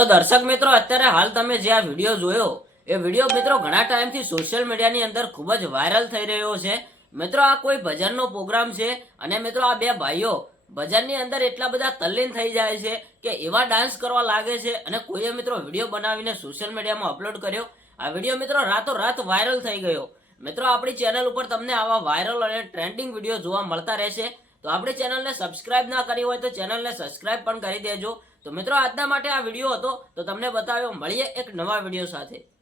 તો દર્શક મિત્રો, અત્યારે હાલ તમે જે આ વિડીયો જોયો એ વિડીયો મિત્રો ઘણા ટાઈમથી સોશિયલ મીડિયાની અંદર ખૂબ જ વાયરલ થઈ રહ્યો છે. મિત્રો આ કોઈ ભજનનો પ્રોગ્રામ છે અને મિત્રો આ બે ભાઈઓ ભજનની અંદર એટલા બધા તલ્લીન થઈ જાય છે કે એવા ડાન્સ કરવા લાગે છે અને કોઈએ મિત્રો વિડીયો બનાવીને સોશિયલ મીડિયામાં અપલોડ કર્યો. આ વિડીયો મિત્રો રાતોરાત વાયરલ થઈ ગયો. મિત્રો આપણી ચેનલ ઉપર તમને આવા વાયરલ અને ટ્રેન્ડિંગ વિડીયો જોવા મળતા રહેશે. તો આપણી ચેનલને સબસ્ક્રાઇબ ના કરી હોય તો ચેનલને સબસ્ક્રાઇબ પણ કરી દેજો. તો મિત્રો આજના માટે આ વિડીયો હતો, તો તમને બતાવ્યો. મળીએ એક નવા વિડીયો સાથે.